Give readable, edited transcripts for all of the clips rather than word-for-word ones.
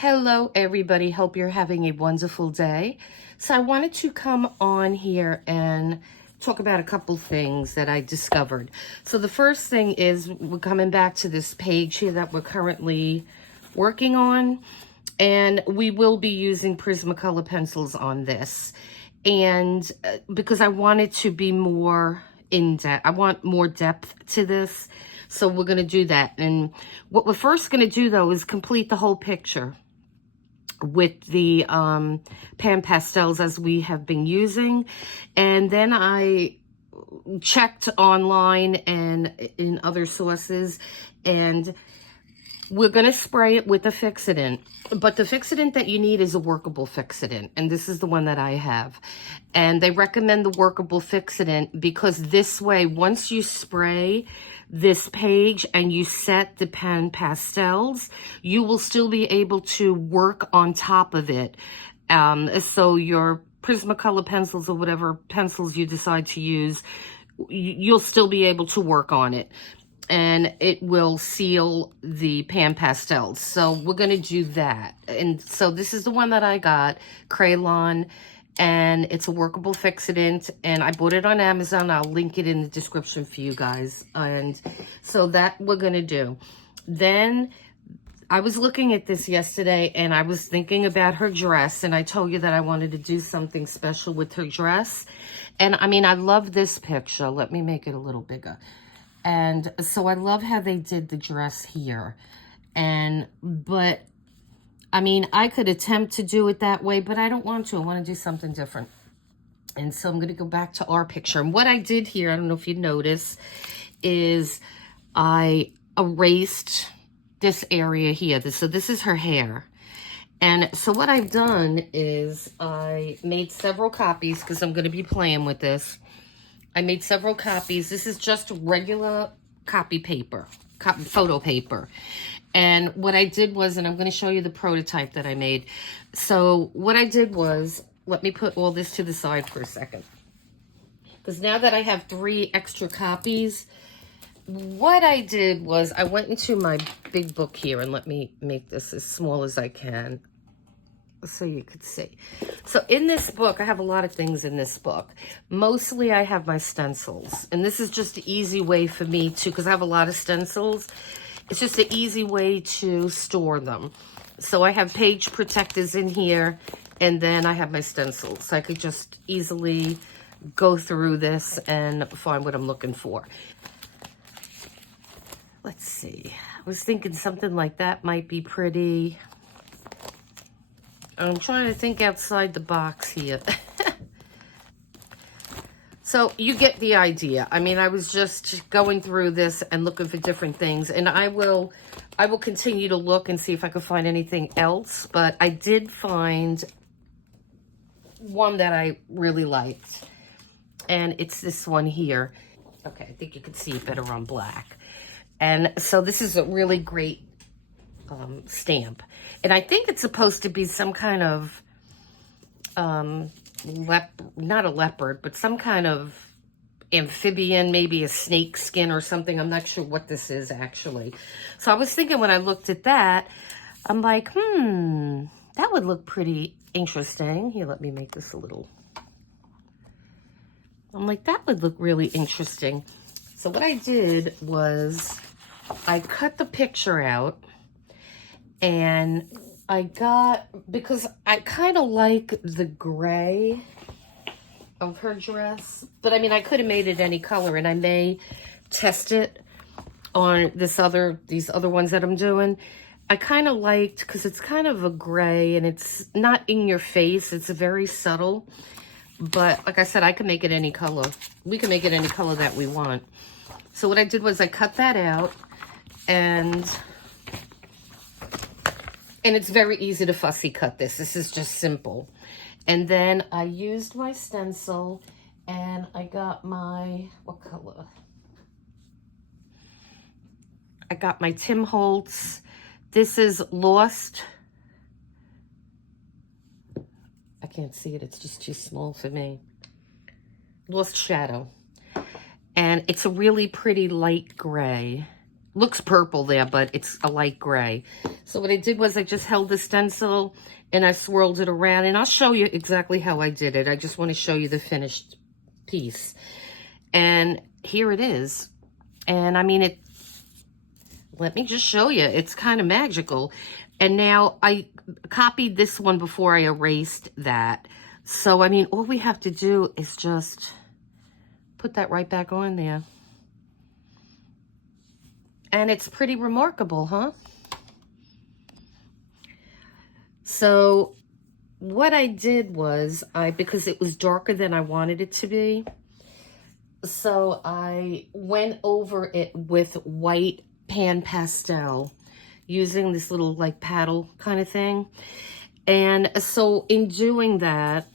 Hello everybody, hope you're having a wonderful day. So I wanted to come on here and talk about a couple things that I discovered. So the first thing is we're coming back to this page here that we're currently working on, and we will be using Prismacolor pencils on this. And because I want it to be more in depth, I want more depth to this. So we're going to do that. And what we're first going to do though is complete the whole picture with the pan pastels as we have been using. And then I checked online and in other sources, and we're going to spray it with a fixative. But the fixative that you need is a workable fixative, and this is the one that I have. And they recommend the workable fixative because this way, once you spray this page and you set the pan pastels, you will still be able to work on top of it. So your Prismacolor pencils or whatever pencils you decide to use, you'll still be able to work on it, and it will seal the pan pastels. So we're going to do that. And so this is the one that I got, Crayon, and it's a workable fixative, and I bought it on Amazon. I'll link it in the description for you guys. And so that we're going to do. Then I was looking at this yesterday, and I was thinking about her dress, and I told you that I wanted to do something special with her dress. And I mean, I love this picture. Let me make it a little bigger. And so I love how they did the dress here. But I mean, I could attempt to do it that way, but I don't want to. I want to do something different. And so I'm going to go back to our picture. And what I did here, I don't know if you notice, is I erased this area here. So this is her hair. And so what I've done is I made several copies because I'm going to be playing with this. I made several copies. This is just regular copy paper, photo paper. And what I did was, and I'm going to show you the prototype that I made. So what I did was, let me put all this to the side for a second. Because now that I have 3 extra copies, what I did was I went into my big book here, and let me make this as small as I can so you could see. So in this book, I have a lot of things in this book. Mostly I have my stencils, and this is just an easy way for me to, because I have a lot of stencils, it's just an easy way to store them. So I have page protectors in here, and then I have my stencils. So I could just easily go through this and find what I'm looking for. Let's see. I was thinking something like that might be pretty. I'm trying to think outside the box here. So you get the idea. I mean, I was just going through this and looking for different things, and I will continue to look and see if I can find anything else. But I did find one that I really liked, and it's this one here. Okay, I think you can see it better on black. And so this is a really great stamp, and I think it's supposed to be some kind of not a leopard, but some kind of amphibian, maybe a snake skin or something. I'm not sure what this is actually. So I was thinking when I looked at that, I'm like, that would look pretty interesting. Here, let me make this a little. I'm like, that would look really interesting. So what I did was I cut the picture out, and I got, because I kind of like the gray of her dress, but I mean, I could have made it any color, and I may test it on these other ones that I'm doing. I kind of liked, because it's kind of a gray, and it's not in your face, it's very subtle, but like I said, I can make it any color. We can make it any color that we want. So what I did was I cut that out, and it's very easy to fussy cut this. This is just simple. And then I used my stencil, and I got my, what color? I got my Tim Holtz. This is Lost. I can't see it. It's just too small for me. Lost Shadow. And it's a really pretty light gray. looks purple there, but it's a light gray. So what I did was I just held the stencil and I swirled it around, and I'll show you exactly how I did it. I just want to show you the finished piece. And here it is. And I mean, let me just show you. It's kind of magical. And now I copied this one before I erased that. So, I mean, all we have to do is just put that right back on there. And it's pretty remarkable, huh? So what I did was, because it was darker than I wanted it to be, so I went over it with white pan pastel using this little like paddle kind of thing. And so in doing that,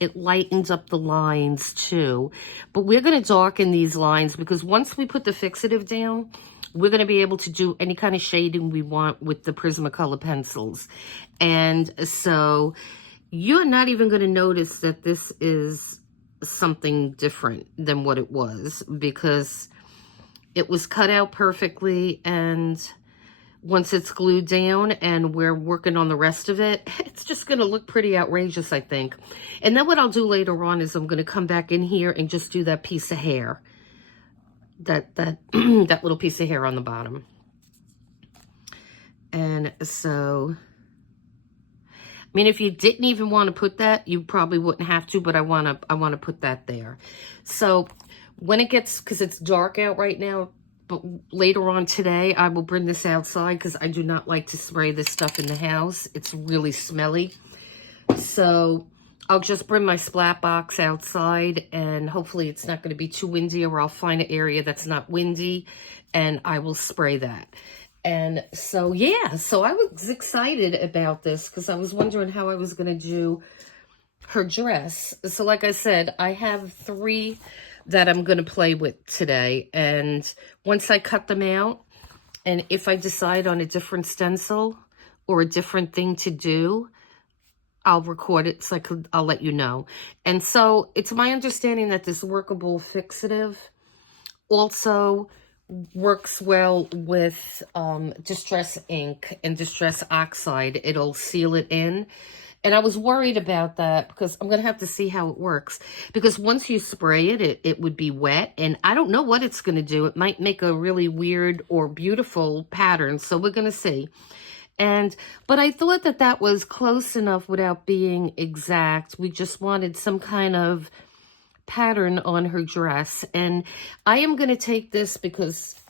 it lightens up the lines too. But we're going to darken these lines because once we put the fixative down, we're going to be able to do any kind of shading we want with the Prismacolor pencils. And so you're not even going to notice that this is something different than what it was, because it was cut out perfectly. And once it's glued down and we're working on the rest of it, it's just going to look pretty outrageous, I think. And then what I'll do later on is I'm going to come back in here and just do that piece of hair. That that little piece of hair on the bottom. And so, I mean, if you didn't even want to put that, you probably wouldn't have to, but I want to put that there. So when it gets, because it's dark out right now, but later on today, I will bring this outside because I do not like to spray this stuff in the house. It's really smelly. So I'll just bring my splat box outside, and hopefully it's not going to be too windy, or I'll find an area that's not windy and I will spray that. And so, yeah, so I was excited about this because I was wondering how I was going to do her dress. So like I said, I have 3 that I'm going to play with today. And once I cut them out, and if I decide on a different stencil or a different thing to do, I'll record it so I'll let you know. And so it's my understanding that this workable fixative also works well with Distress ink and Distress oxide. It'll seal it in. And I was worried about that because I'm going to have to see how it works. Because once you spray it, it would be wet. And I don't know what it's going to do. It might make a really weird or beautiful pattern. So we're going to see. But I thought that was close enough without being exact. We just wanted some kind of pattern on her dress. And I am going to take this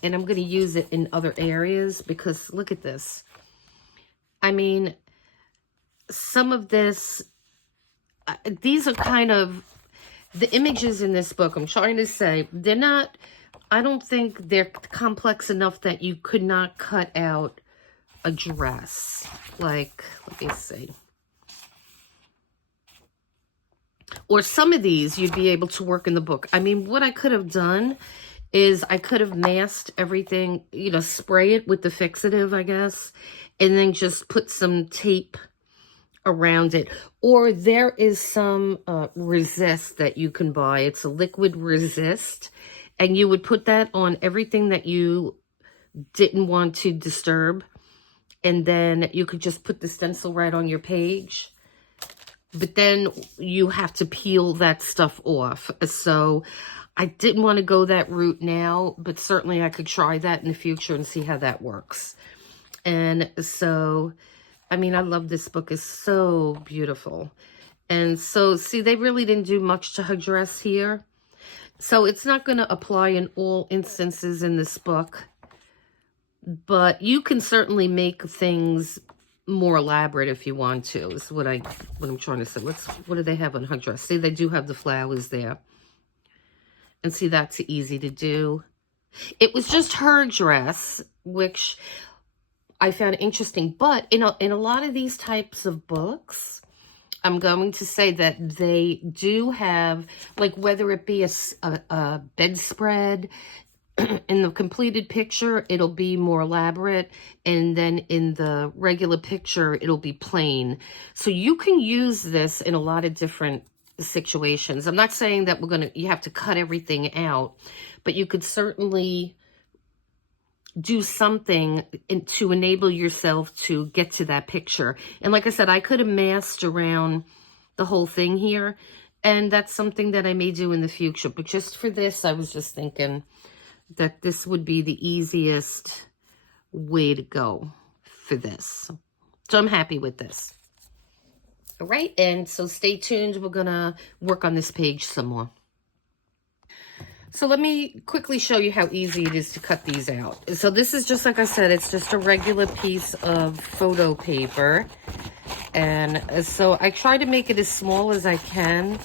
and I'm going to use it in other areas because look at this. I mean, some of this, these are kind of, the images in this book, I'm trying to say, they're not, I don't think they're complex enough that you could not cut out a dress. Like, let me see. Or some of these you'd be able to work in the book. I mean, what I could have done is I could have masked everything, you know, spray it with the fixative, I guess, and then just put some tape around it. Or there is some resist that you can buy. It's a liquid resist, and you would put that on everything that you didn't want to disturb, and then you could just put the stencil right on your page. But then you have to peel that stuff off. So I didn't want to go that route now, but certainly I could try that in the future and see how that works. And so, I mean, I love this book. It's so beautiful. And so, see, they really didn't do much to her dress here. So it's not going to apply in all instances in this book. But you can certainly make things more elaborate if you want to, is what I'm trying to say. What do they have on her dress? See, they do have the flowers there. And see, that's easy to do. It was just her dress, which I found interesting. But in a lot of these types of books, I'm going to say that they do have, like, whether it be a bedspread, in the completed picture, it'll be more elaborate. And then in the regular picture, it'll be plain. So you can use this in a lot of different situations. I'm not saying that you have to cut everything out, but you could certainly do something to enable yourself to get to that picture. And like I said, I could have masked around the whole thing here, and that's something that I may do in the future. But just for this, I was just thinking that this would be the easiest way to go for this. So I'm happy with this. All right, and so stay tuned. We're gonna work on this page some more. So let me quickly show you how easy it is to cut these out. So this is just, like I said, it's just a regular piece of photo paper. And so I try to make it as small as I can.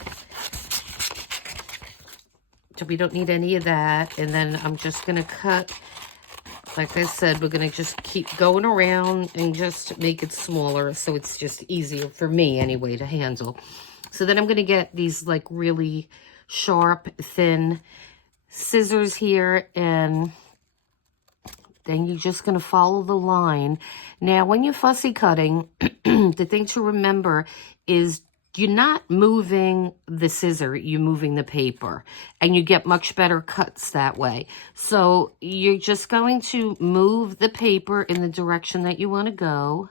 So we don't need any of that. And then I'm just gonna cut, like I said, we're gonna just keep going around and just make it smaller so it's just easier for me anyway to handle. So then I'm gonna get these like really sharp, thin scissors here, and then you're just going to follow the line. Now, when you're fussy cutting, the thing to remember is you're not moving the scissor, you're moving the paper, and you get much better cuts that way. So you're just going to move the paper in the direction that you want to go,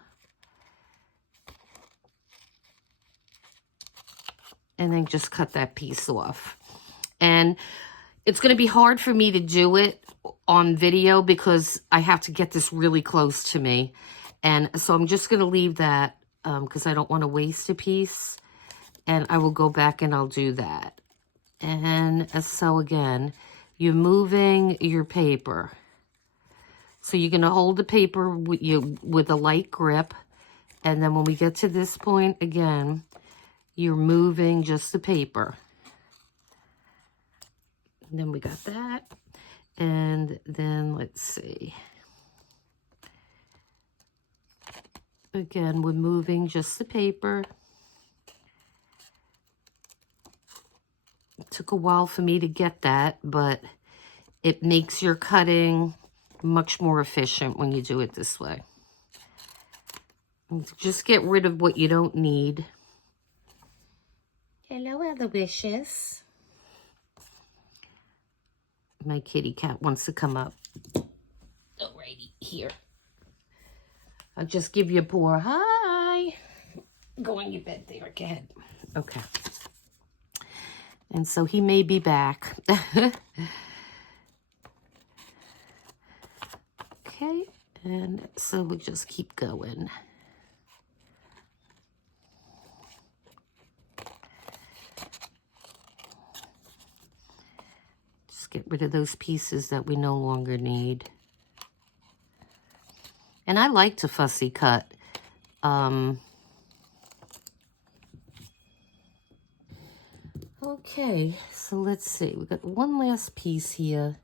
and then just cut that piece off. And it's going to be hard for me to do it on video because I have to get this really close to me. And so I'm just going to leave that because I don't want to waste a piece. And I will go back and I'll do that. And so again, you're moving your paper. So you're going to hold the paper with a light grip. And then when we get to this point again, you're moving just the paper. And then we got that. And then let's see. Again, we're moving just the paper. It took a while for me to get that, but it makes your cutting much more efficient when you do it this way. Just get rid of what you don't need. Hello, Aloysius. My kitty cat wants to come up. Alrighty, here. I'll just give you a poor hi. Go on your bed there, go ahead. Okay. And so he may be back. Okay, and so we just keep going. Get rid of those pieces that we no longer need. And I like to fussy cut. Okay, so let's see. We've got one last piece here.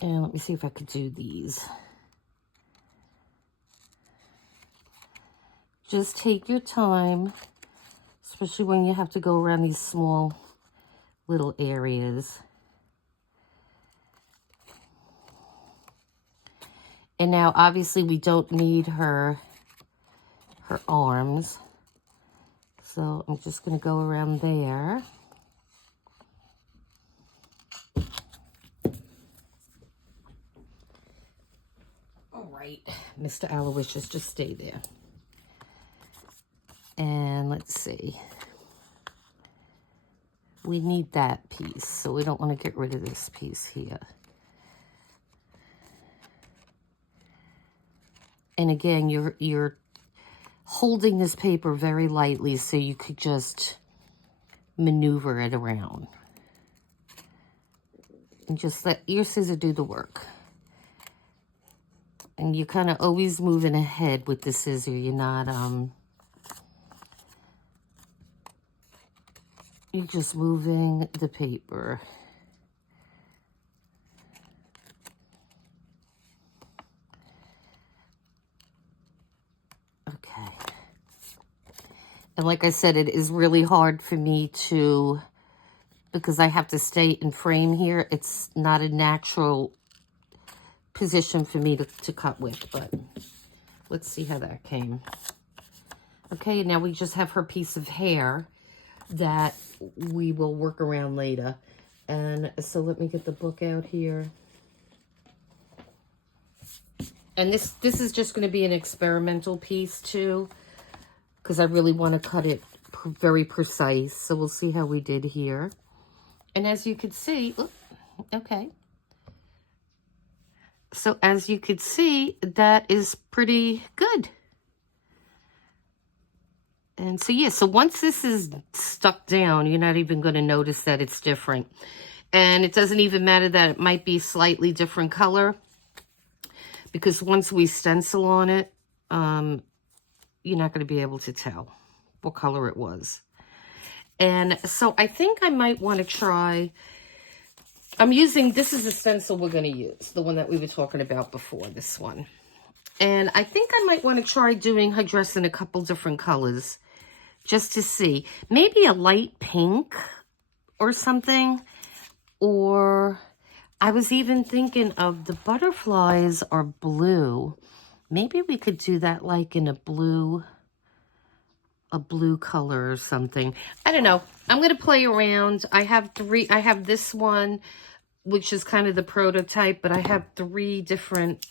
And let me see if I could do these. Just take your time, especially when you have to go around these small little areas. And now, obviously, we don't need her arms. So I'm just going to go around there. Mr. Aloysius, just stay there. And let's see. We need that piece, so we don't want to get rid of this piece here. And again, you're holding this paper very lightly so you could just maneuver it around. And just let your scissor do the work. And you're kind of always moving ahead with the scissor. You're not, you're just moving the paper. Okay. And like I said, it is really hard for me to, because I have to stay in frame here. It's not a natural position for me to cut with, but Let's see how that came. Okay, now we just have her piece of hair that we will work around later. And so let me get the book out here. And this is just going to be an experimental piece too, because I really want to cut it very precise. So we'll see how we did here. And as you can see, okay. So as you can see, that is pretty good. And so, yeah, so once this is stuck down, you're not even going to notice that it's different. And it doesn't even matter that it might be slightly different color, because once we stencil on it, you're not going to be able to tell what color it was. And so I think I might want to try, I'm using, this is the stencil we're going to use, the one that we were talking about before, this one. And I think I might want to try doing her dress in a couple different colors, just to see. Maybe a light pink or something. Or I was even thinking of the butterflies are blue. Maybe we could do that like in a blue color or something. I don't know. I'm going to play around. I have this one, which is kind of the prototype, but I have 3 different,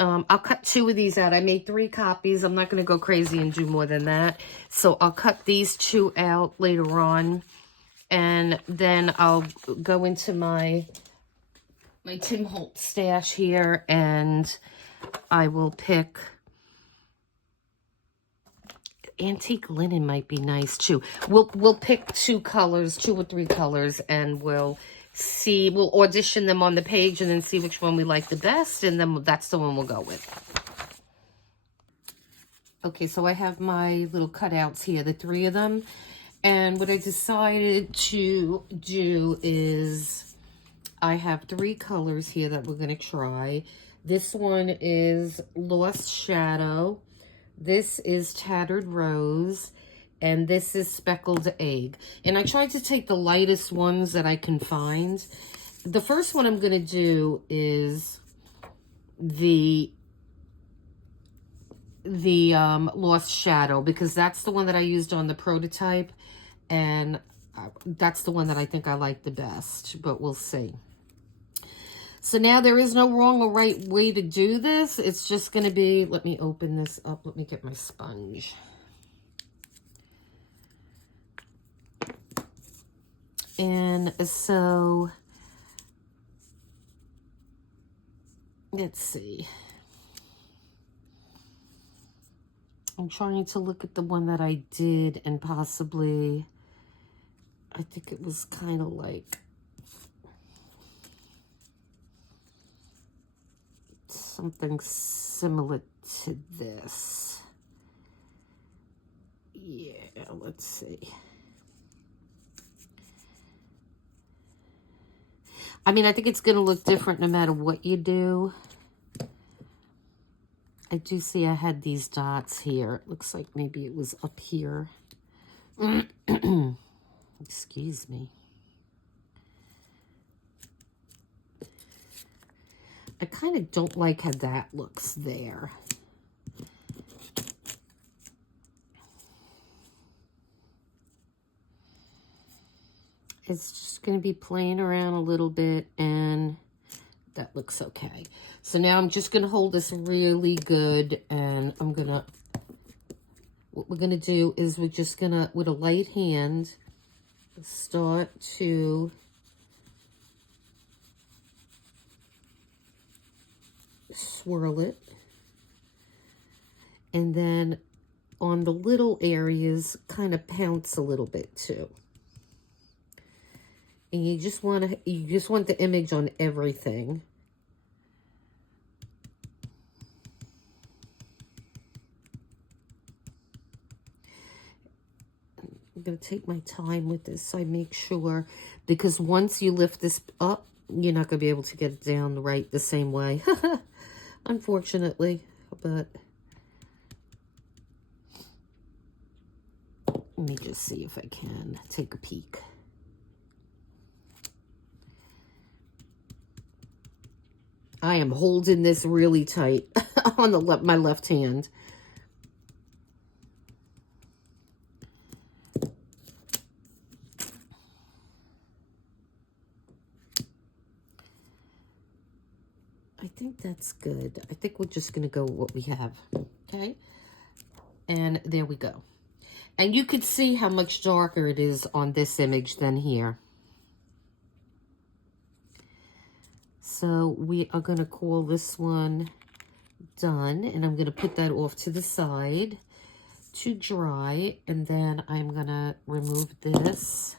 I'll cut 2 of these out. I made 3 copies. I'm not going to go crazy and do more than that. So I'll cut these 2 out later on. And then I'll go into my Tim Holtz stash here, and I will pick, antique linen might be nice too. We'll pick 2 colors, 2 or 3 colors, and we'll see, we'll audition them on the page and then see which one we like the best, and then that's the one we'll go with. Okay, so I have my little cutouts here, the 3 of them. And what I decided to do is I have 3 colors here that we're going to try. This one is Lost Shadow. This is Tattered Rose. And this is Speckled Egg. And I tried to take the lightest ones that I can find. The first one I'm going to do is the Lost Shadow, because that's the one that I used on the prototype, and that's the one that I think I like the best, but we'll see. So now there is no wrong or right way to do this. It's just going to be, let me open this up. Let me get my sponge. And so let's see. I'm trying to look at the one that I did, and possibly, I think it was kind of like something similar to this. Yeah, let's see. I mean, I think it's going to look different no matter what you do. I do see I had these dots here. It looks like maybe it was up here. Excuse me. I kind of don't like how that looks there. It's just going to be playing around a little bit, and that looks okay. So now I'm just going to hold this really good, and I'm going to, what we're going to do is we're just going to, with a light hand, start to swirl it. And then on the little areas, kind of pounce a little bit too. And you just want the image on everything. I'm going to take my time with this so I make sure, because once you lift this up, you're not going to be able to get it down right the same way. Unfortunately, but let me just see if I can take a peek. I am holding this really tight on the my left hand. I think that's good. I think we're just going to go with what we have. Okay. And there we go. And you could see how much darker it is on this image than here. So we are going to call this one done. And I'm going to put that off to the side to dry. And then I'm going to remove this.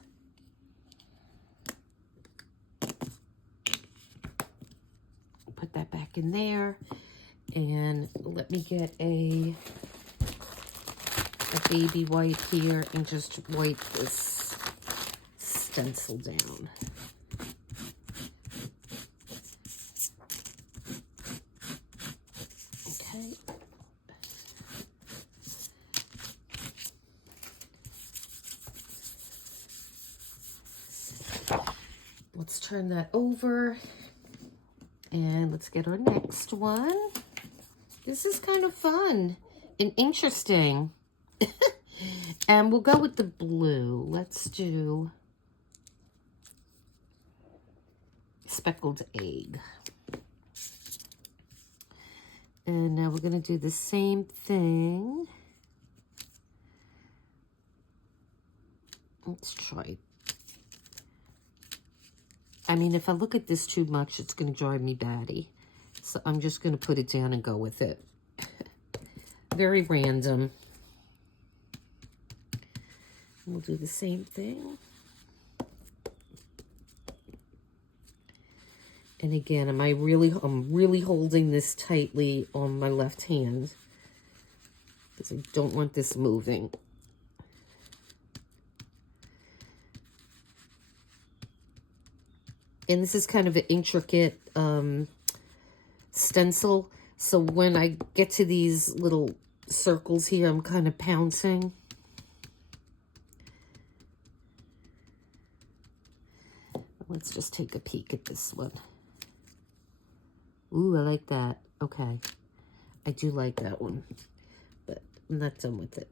Put that back in there. And let me get a baby wipe here and just wipe this stencil down. Okay. Let's turn that over and let's get our next one. This is kind of fun and interesting. And we'll go with the blue. Let's do speckled egg. And now we're going to do the same thing. Let's try. I mean, if I look at this too much, it's going to drive me batty. So I'm just going to put it down and go with it. Very random. We'll do the same thing. And again, I'm really holding this tightly on my left hand because I don't want this moving. And this is kind of an intricate stencil. So when I get to these little circles here, I'm kind of pouncing. Let's just take a peek at this one. Ooh, I like that. Okay. I do like that one, but I'm not done with it.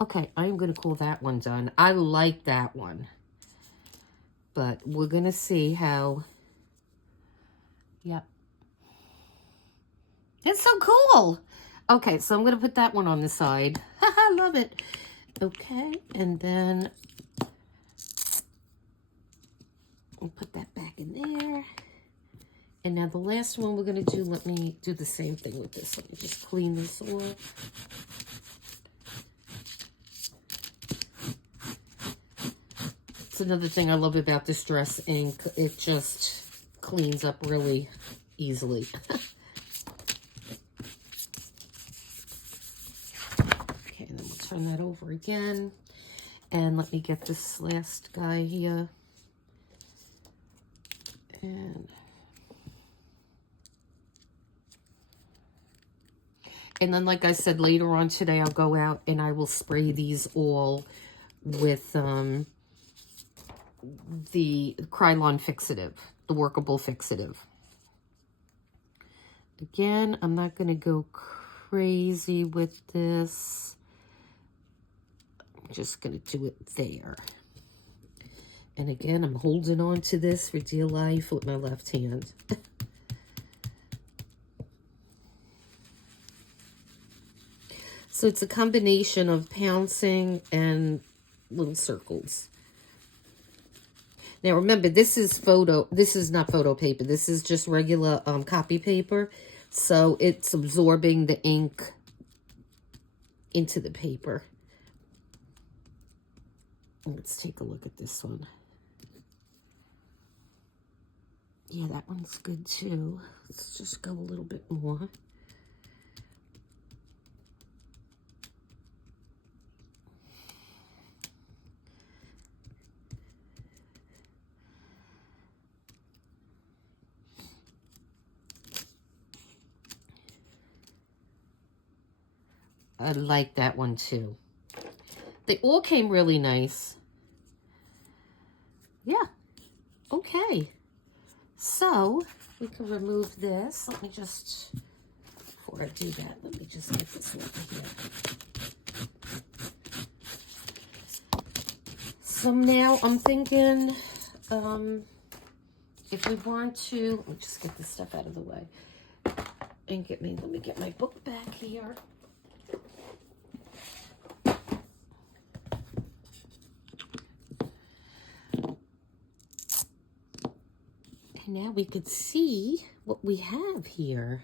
Okay, I'm going to call that one done. I like that one. But we're going to see how... Yep. It's so cool. Okay, so I'm going to put that one on the side. I love it. Okay, and then we'll put that back in there. And now the last one we're going to do, let me do the same thing with this one. Just clean this off. It's another thing I love about Distress ink. It just cleans up really easily. Okay, and then we'll turn that over again. And let me get this last guy here. And then, like I said, later on today, I'll go out and I will spray these all with the Krylon Fixative, the workable fixative. Again, I'm not going to go crazy with this. I'm just going to do it there. And again, I'm holding on to this for dear life with my left hand. So it's a combination of pouncing and little circles. Now remember, this is not photo paper. This is just regular copy paper. So it's absorbing the ink into the paper. Let's take a look at this one. Yeah, that one's good too. Let's just go a little bit more. I like that one too. They all came really nice. Yeah. Okay. So we can remove this. Let me just, before I do that, let me just get this over here. So now I'm thinking, if we want to, let me just get this stuff out of the way. And let me get my book back here. And now we could see what we have here.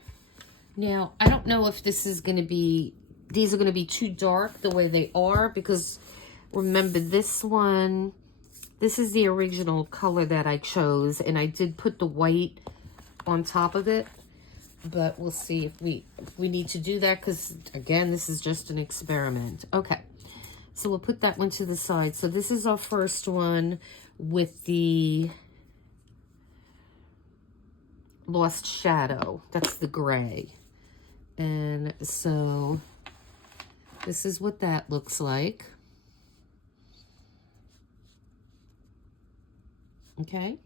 Now, I don't know if this is going to be, these are going to be too dark the way they are, because remember this one, this is the original color that I chose, and I did put the white on top of it, but we'll see if we need to do that, because again, this is just an experiment. Okay, so we'll put that one to the side. So this is our first one with the Lost Shadow. That's the gray. And so this is what that looks like. Okay.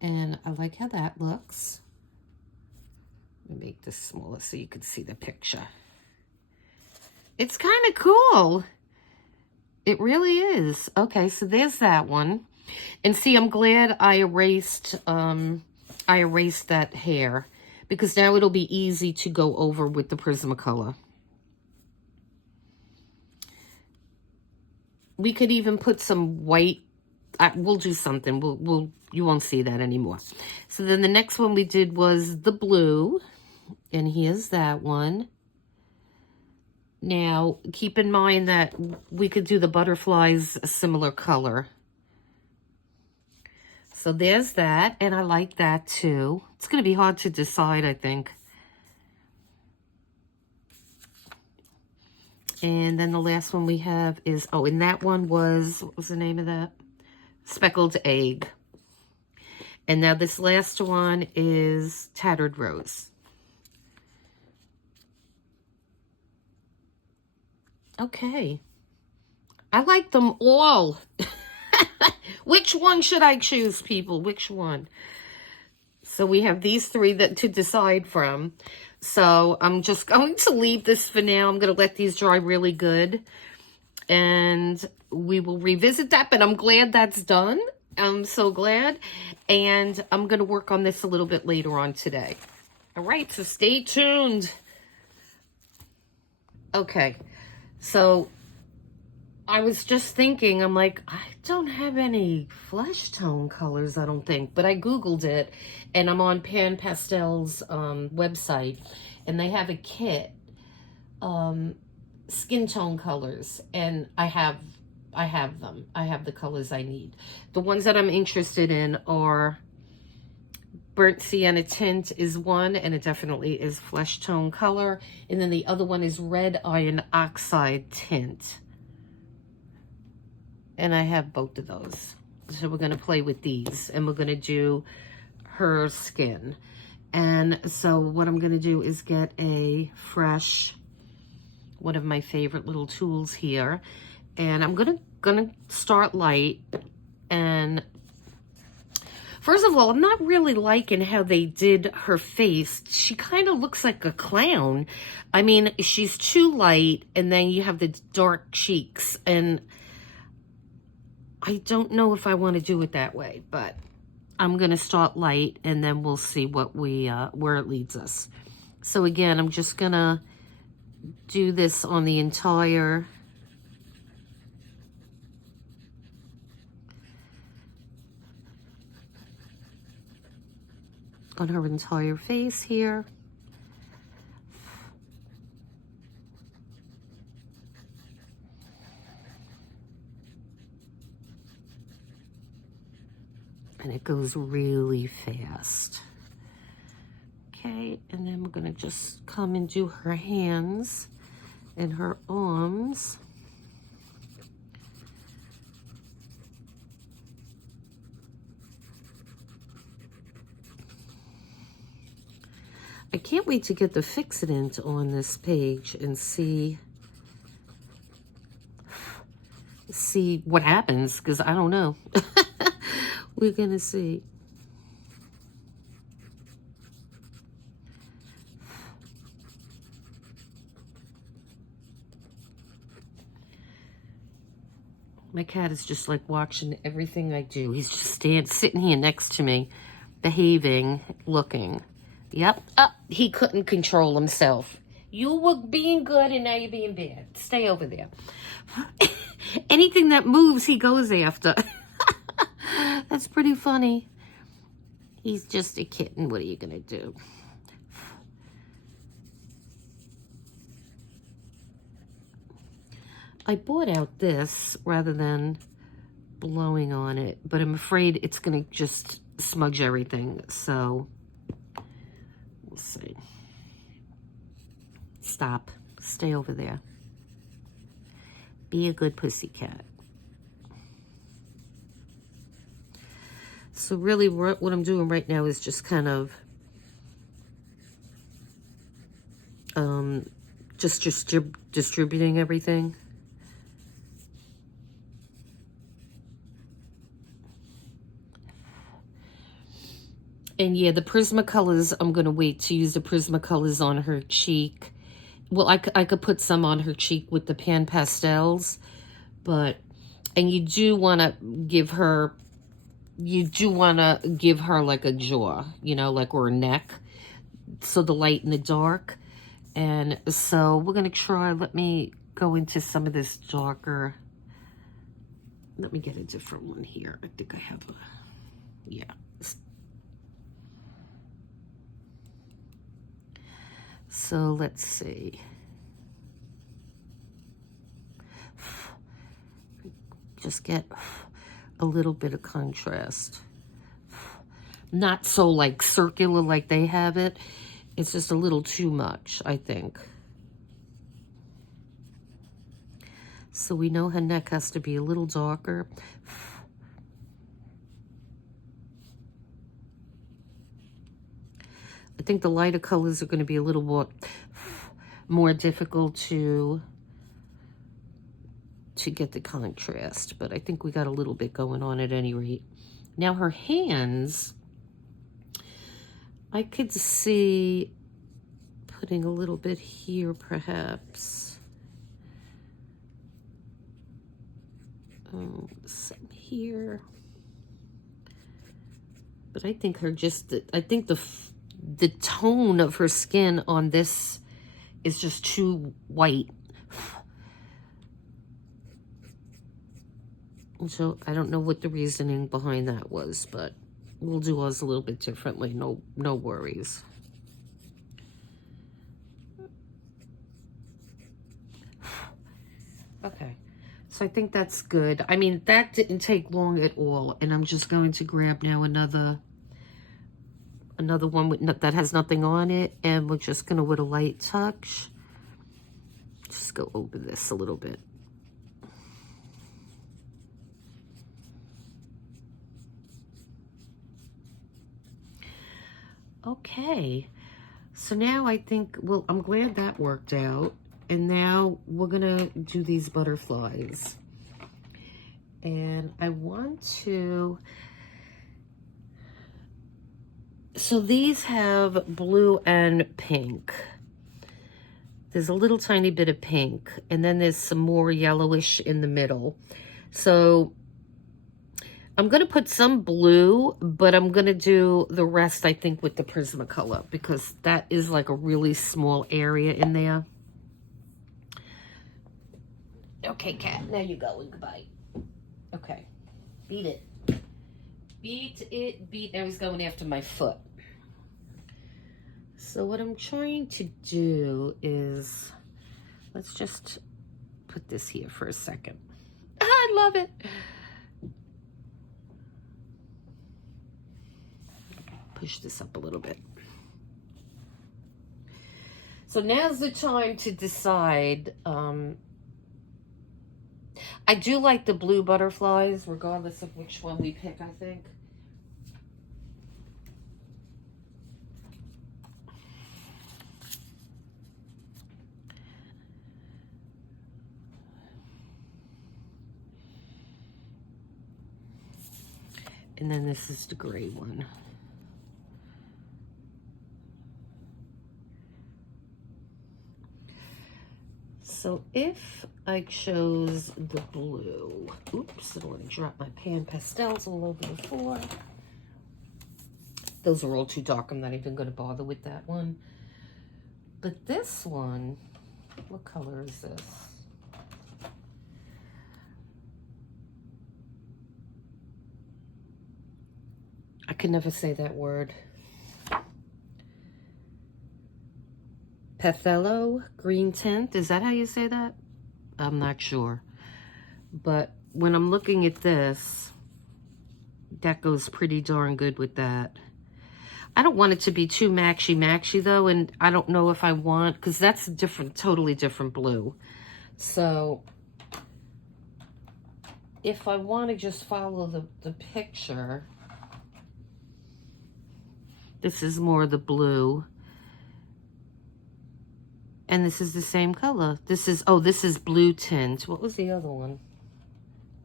And I like how that looks. Let me make this smaller so you can see the picture. It's kind of cool. It really is. Okay, so there's that one. And see, I'm glad I erased that hair, because now it'll be easy to go over with the Prismacolor. We could even put some white. We'll do something. You won't see that anymore. So then the next one we did was the blue, and here's that one. Now, keep in mind that we could do the butterflies a similar color. So there's that, and I like that too. It's going to be hard to decide, I think. And then the last one we have is, oh, and that one was, what was the name of that? Speckled Egg. And now this last one is Tattered Rose. Okay. I like them all. Which one should I choose, people? Which one? So we have these three to decide from. So I'm just going to leave this for now. I'm going to let these dry really good. And we will revisit that, but I'm glad that's done. I'm so glad. And I'm going to work on this a little bit later on today. All right, so stay tuned. Okay, so I was just thinking, I'm like, I don't have any flesh tone colors, I don't think. But I Googled it, and I'm on Pan Pastel's website, and they have a kit, skin tone colors, and I have them. I have the colors I need. The ones that I'm interested in are Burnt Sienna Tint is one, and it definitely is flesh tone color. And then the other one is Red Iron Oxide Tint. And I have both of those. So we're going to play with these, and we're going to do her skin. And so what I'm going to do is get a fresh, one of my favorite little tools here. And I'm going to start light. And first of all, I'm not really liking how they did her face. She kind of looks like a clown. I mean, she's too light, and then you have the dark cheeks, and I don't know if I want to do it that way, but I'm going to start light, and then we'll see what where it leads us. So again, I'm just going to do this on the entire her entire face here. And it goes really fast. Okay, and then we're going to just come and do her hands and her arms. I can't wait to get the fixative on this page and see what happens, because I don't know. We're gonna see. My cat is just like watching everything I do. He's just sitting here next to me, behaving, looking. Yep. He couldn't control himself. You were being good and now you're being bad. Stay over there. Anything that moves, he goes after. That's pretty funny. He's just a kitten. What are you going to do? I bought out this rather than blowing on it, but I'm afraid it's going to just smudge everything. So, we'll see. Stop. Stay over there. Be a good pussycat. So really what I'm doing right now is just kind of just distributing everything. And yeah, the Prismacolors, I'm going to wait to use the Prismacolors on her cheek. Well, I could put some on her cheek with the Pan Pastels, but, and you do want to give her like a jaw, you know, like, or a neck. So the light and the dark. And so we're going to try, let me go into some of this darker. Let me get a different one here. I think I have a, yeah. So let's see. Just get a little bit of contrast. Not so like circular like they have it. It's just a little too much, I think. So we know her neck has to be a little darker. I think the lighter colors are going to be a little more difficult to get the contrast, but I think we got a little bit going on at any rate. Now her hands, I could see putting a little bit here perhaps. Some here. But I think the tone of her skin on this is just too white. So I don't know what the reasoning behind that was, but we'll do ours a little bit differently. No worries. Okay, so I think that's good. I mean, that didn't take long at all, and I'm just going to grab now another one that has nothing on it, and we're just going to, with a light touch, just go over this a little bit. Okay, so now I think, well, I'm glad that worked out. And now we're gonna do these butterflies. And I want to, so these have blue and pink. There's a little tiny bit of pink, and then there's some more yellowish in the middle. So I'm going to put some blue, but I'm going to do the rest, I think, with the Prismacolor, because that is like a really small area in there. Okay, cat, now you go and goodbye. Okay, beat it. Beat it. Now he's going after my foot. So what I'm trying to do is, let's just put this here for a second. I love it. Push this up a little bit. So now's the time to decide. I do like the blue butterflies, regardless of which one we pick, I think. And then this is the gray one. So if I chose the blue, oops, I don't want to drop my pan pastels all over the floor. Those are all too dark. I'm not even going to bother with that one. But this one, what color is this? I can never say that word. Pathello green tint. Is that how you say that? I'm not sure. But when I'm looking at this, that goes pretty darn good with that. I don't want it to be too maxy though, and I don't know if I want, because that's a different, totally different blue. So if I want to just follow the picture, this is more the blue. And this is the same color. This is, oh, this is blue tint. What was the other one?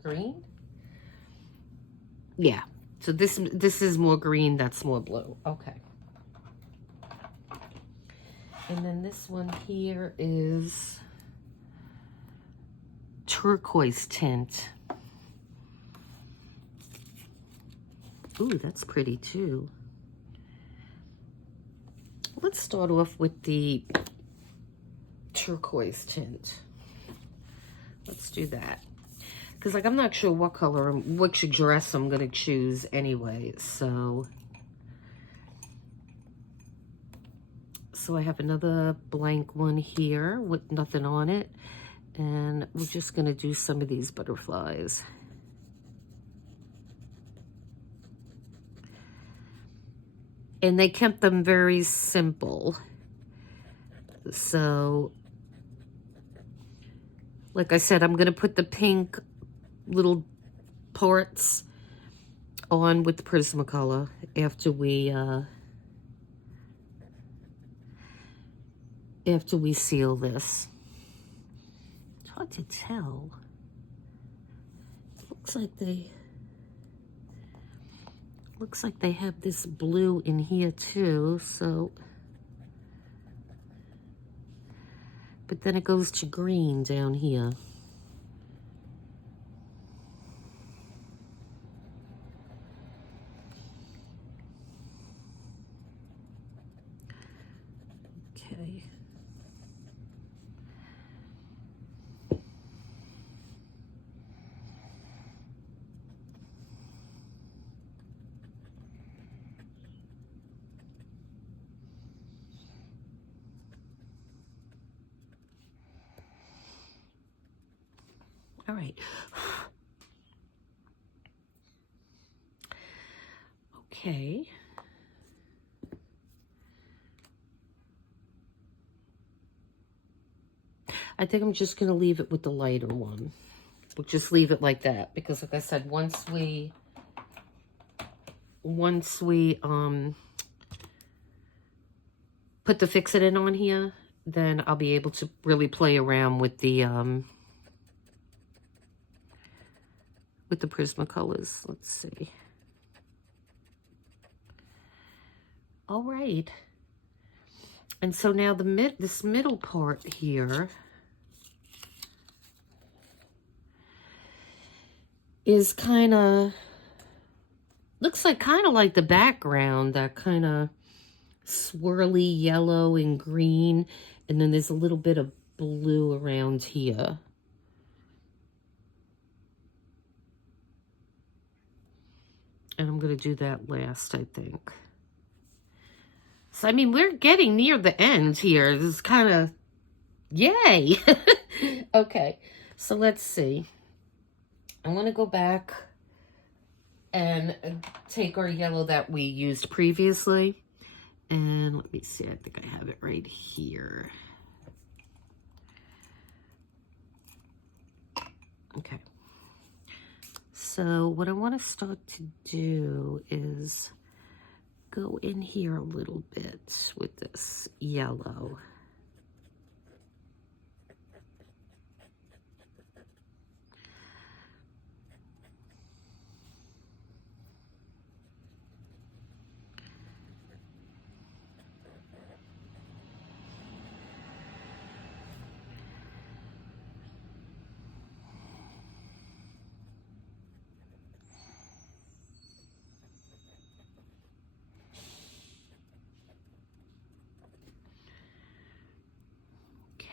Green? Yeah. So this is more green, that's more blue. Okay. And then this one here is turquoise tint. Ooh, that's pretty too. Let's start off with the turquoise tint. Let's do that. Because, like, I'm not sure what color, which dress I'm going to choose anyway. So I have another blank one here with nothing on it. And we're just going to do some of these butterflies. And they kept them very simple. So, like I said, I'm going to put the pink little parts on with the Prismacolor after we seal this. It's hard to tell. Looks like they have this blue in here too, so, but then it goes to green down here. Okay. All right. Okay. I think I'm just going to leave it with the lighter one. We'll just leave it like that because, like I said, once we put the Fix-It on here, then I'll be able to really play around with the Prismacolors. Let's see. All right. And so now this middle part here is kind of, looks like kind of like the background, that kind of swirly yellow and green, and then there's a little bit of blue around here. And I'm going to do that last, I think. So, I mean, we're getting near the end here. This is kind of, yay. Okay, so let's see. I'm going to go back and take our yellow that we used previously. And let me see, I think I have it right here. Okay. So what I want to start to do is go in here a little bit with this yellow.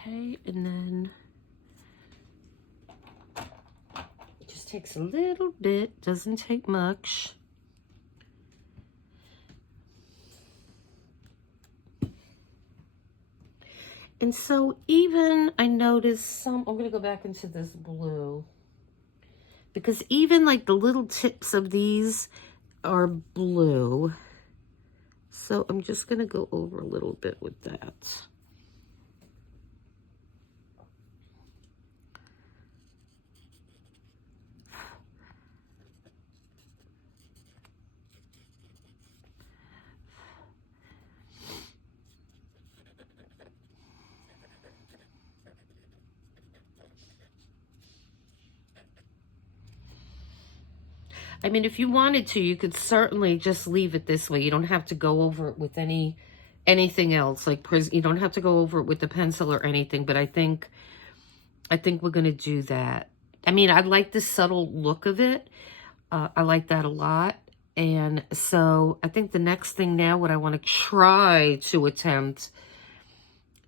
Okay, and then it just takes a little bit, doesn't take much. And so even I noticed some, I'm gonna go back into this blue, because even like the little tips of these are blue. So I'm just gonna go over a little bit with that. I mean, if you wanted to, you could certainly just leave it this way. You don't have to go over it with anything else. Like, you don't have to go over it with the pencil or anything, but I think we're going to do that. I mean, I like the subtle look of it. I like that a lot. And so I think the next thing now, what I want to try to attempt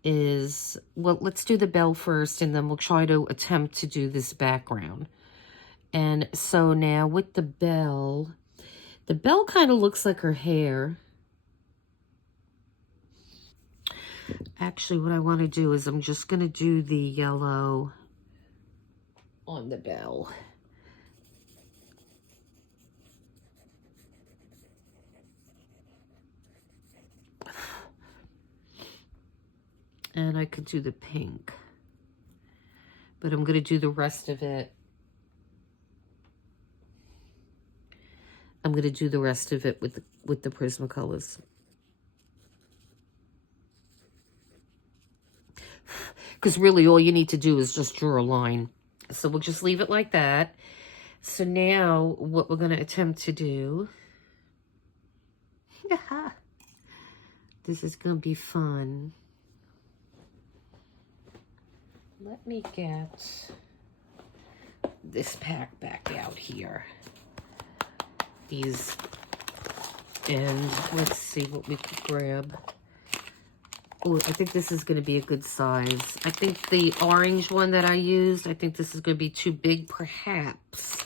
is, well, let's do the bell first, and then we'll try to attempt to do this background. And so now with the bell kind of looks like her hair. Actually, what I want to do is I'm just going to do the yellow on the bell. And I could do the pink. But I'm going to do the rest of it. I'm going to do the rest of it with the Prismacolors. Because really all you need to do is just draw a line. So we'll just leave it like that. So now what we're going to attempt to do, this is going to be fun. Let me get this pack back out here. These, and let's see what we can grab. Oh, I think this is going to be a good size. I think the orange one that I used, I think this is going to be too big perhaps.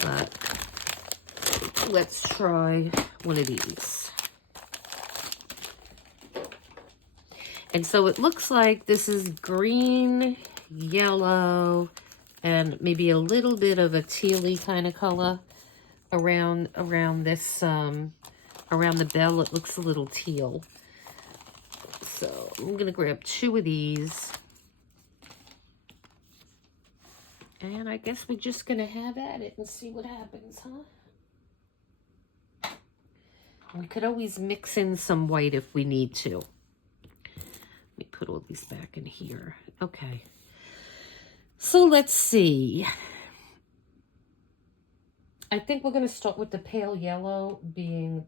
But let's try one of these. And so it looks like this is green, yellow, and maybe a little bit of a tealy kind of color around this, around the bell. It looks a little teal. So I'm going to grab 2 of these. And I guess we're just going to have at it and see what happens, huh? We could always mix in some white if we need to. Let me put all these back in here. Okay. So let's see. I think we're going to start with the pale yellow, being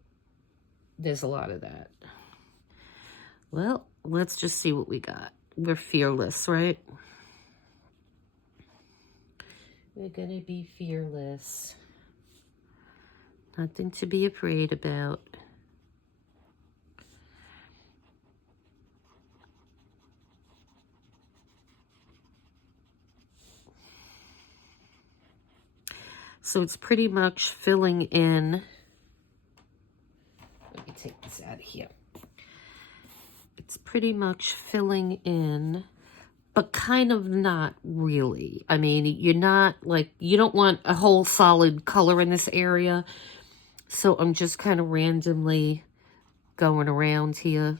there's a lot of that. Well, let's just see what we got. We're fearless, right? We're going to be fearless. Nothing to be afraid about. So it's pretty much filling in. Let me take this out of here. It's pretty much filling in, but kind of not really. I mean, you're not like, you don't want a whole solid color in this area. So I'm just kind of randomly going around here.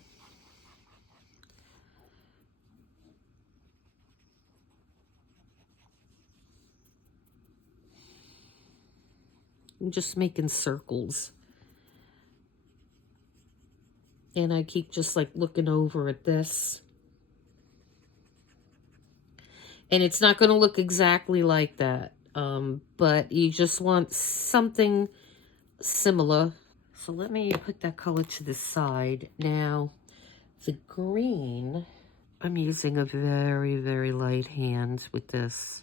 I'm just making circles. And I keep just like looking over at this. And it's not going to look exactly like that. But you just want something similar. So let me put that color to the side. Now, the green, I'm using a very, very light hand with this.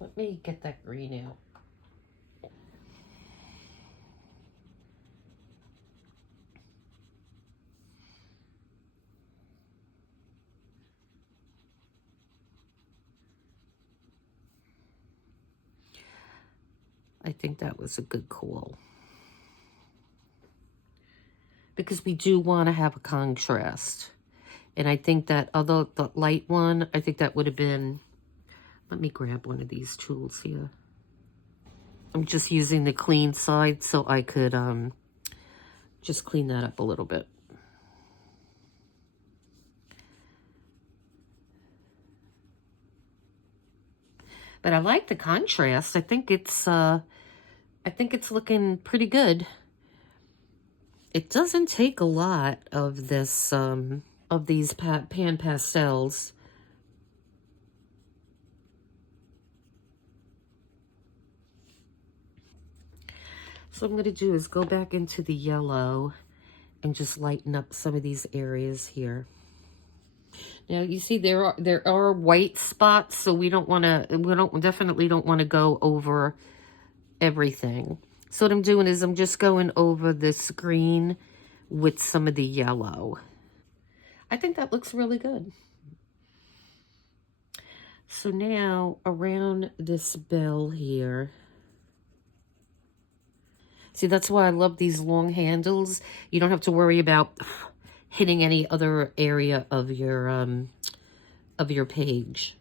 Let me get that green out. I think that was a good call. Because we do want to have a contrast. And I think that, although the light one, I think that would have been... Let me grab one of these tools here. I'm just using the clean side so I could just clean that up a little bit. But I like the contrast. I think it's looking pretty good. It doesn't take a lot of this of these pan pastels. So what I'm going to do is go back into the yellow and just lighten up some of these areas here. Now you see there are white spots, so we definitely don't want to go over everything. So what I'm doing is I'm just going over this green with some of the yellow. I think that looks really good. So now around this bell here, see, that's why I love these long handles. You don't have to worry about hitting any other area of your page.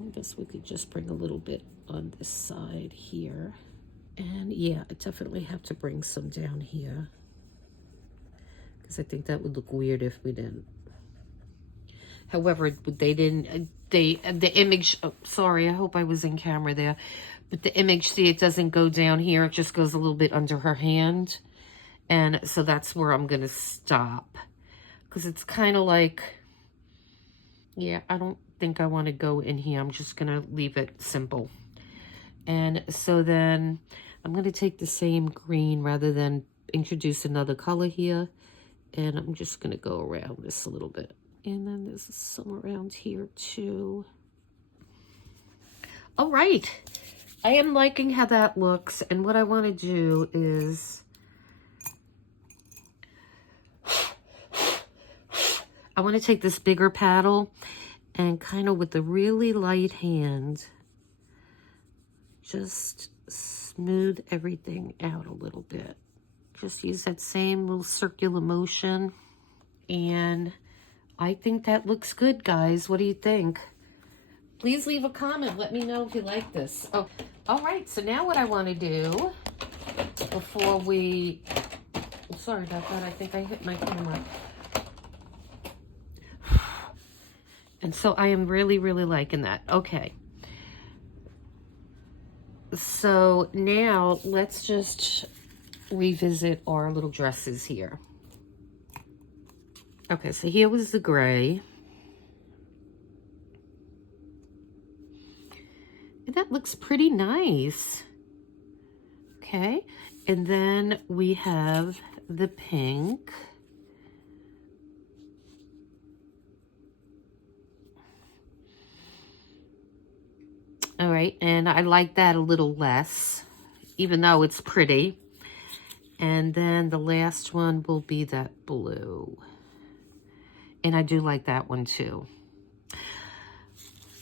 I guess we could just bring a little bit on this side here. And yeah, I definitely have to bring some down here, because I think that would look weird if we didn't. However, they didn't, the image, oh, sorry, I hope I was in camera there. But the image, see, it doesn't go down here. It just goes a little bit under her hand. And so that's where I'm going to stop. Because it's kind of like, yeah, I don't think I want to go in here. I'm just going to leave it simple. And so then I'm going to take the same green rather than introduce another color here. And I'm just going to go around this a little bit. And then there's some around here too. All right. I am liking how that looks. And what I want to do is I want to take this bigger paddle and kind of with a really light hand, just smooth everything out a little bit. Just use that same little circular motion. And I think that looks good, guys. What do you think? Please leave a comment. Let me know if you like this. Oh, all right. So now what I want to do before we... Oh, sorry about that. I think I hit my camera. And so I am really, really liking that. Okay. So now let's just revisit our little dresses here. Okay, so here was the gray. And that looks pretty nice. Okay, and then we have the pink. All right, and I like that a little less, even though it's pretty. And then the last one will be that blue. And I do like that one too.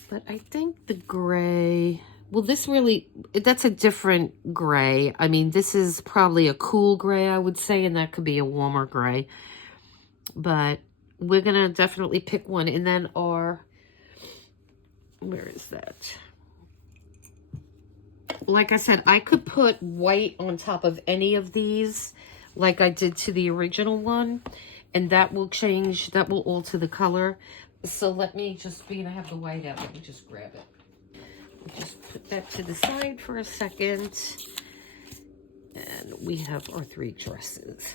But I think the gray, well, this really, that's a different gray. I mean, this is probably a cool gray, I would say, and that could be a warmer gray. But we're going to definitely pick one. And then our, where is that? Like I said, I could put white on top of any of these like I did to the original one. And that will change, that will alter the color. So let me just, being I have the white out, let me just grab it. Just put that to the side for a second. And we have our 3 dresses.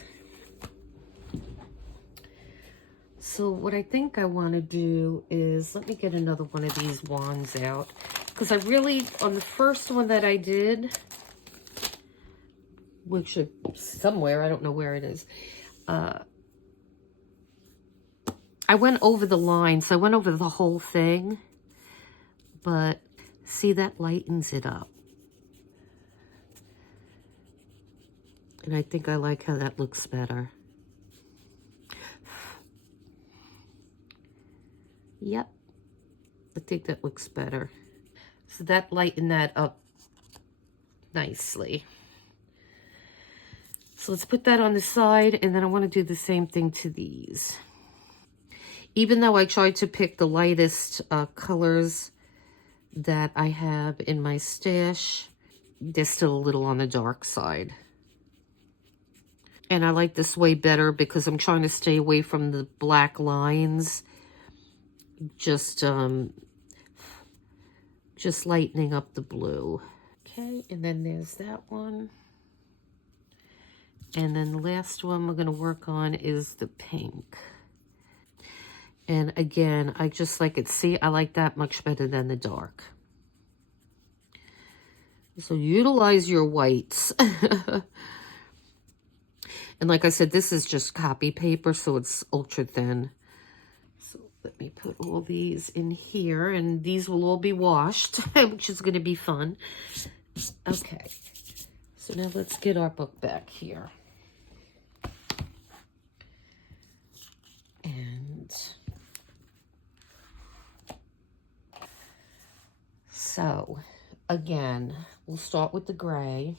So what I think I want to do is, let me get another one of these wands out. Because I really, on the first one that I did, which is somewhere, I don't know where it is, I went over the line, so I went over the whole thing, but see, that lightens it up. And I think I like how that looks better. Yep, I think that looks better. So that lightened that up nicely. So let's put that on the side, and then I want to do the same thing to these. Even though I tried to pick the lightest colors that I have in my stash, they're still a little on the dark side. And I like this way better because I'm trying to stay away from the black lines. Just lightening up the blue. Okay, and then there's that one. And then the last one we're going to work on is the pink. And again, I just like it. See, I like that much better than the dark. So utilize your whites. And like I said, this is just copy paper, so it's ultra thin. So let me put all these in here, and these will all be washed, which is going to be fun. Okay, so now let's get our book back here. And so, again, we'll start with the gray.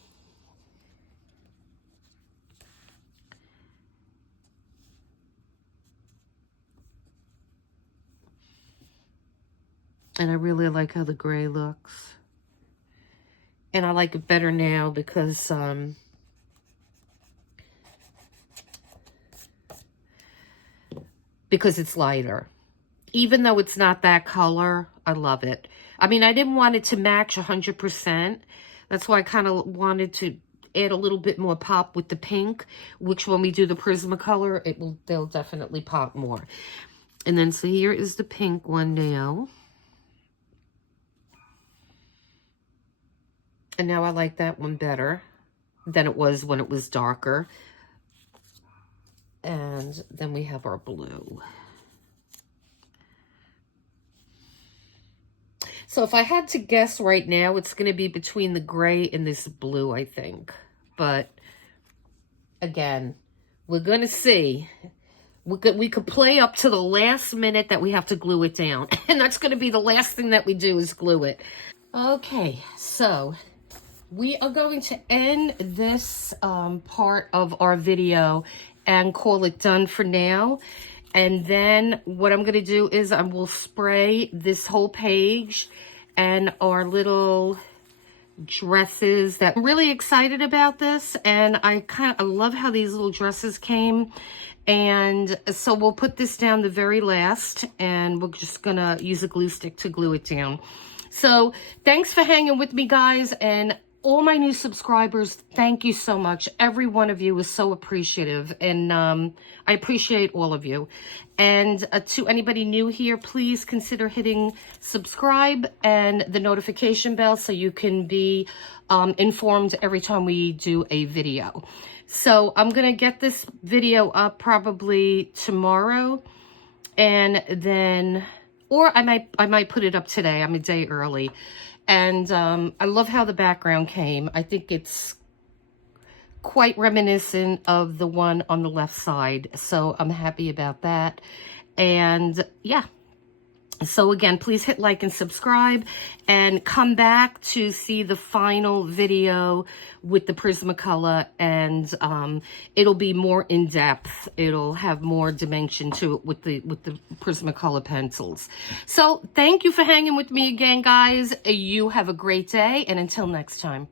And I really like how the gray looks. And I like it better now because it's lighter. Even though it's not that color, I love it. I mean, I didn't want it to match 100%. That's why I kind of wanted to add a little bit more pop with the pink, which when we do the Prismacolor, they'll definitely pop more. And then, so here is the pink one now. And now I like that one better than it was when it was darker. And then we have our blue. So if I had to guess right now, it's going to be between the gray and this blue, I think. But again, we're going to see. We could play up to the last minute that we have to glue it down. And that's going to be the last thing that we do is glue it. Okay, so we are going to end this part of our video and call it done for now. And then what I'm going to do is I will spray this whole page and our little dresses. That I'm really excited about this, and I love how these little dresses came. And so we'll put this down the very last, and we're just going to use a glue stick to glue it down. So thanks for hanging with me, guys, and all my new subscribers, thank you so much. Every one of you is so appreciative, and I appreciate all of you. And to anybody new here, please consider hitting subscribe and the notification bell so you can be informed every time we do a video. So I'm going to get this video up probably tomorrow, and then, or I might put it up today. I'm a day early. And I love how the background came. I think it's quite reminiscent of the one on the left side. So I'm happy about that. And yeah. So again, please hit like and subscribe, and come back to see the final video with the Prismacolor, and it'll be more in depth. It'll have more dimension to it with the Prismacolor pencils. So thank you for hanging with me again, guys. You have a great day, and until next time.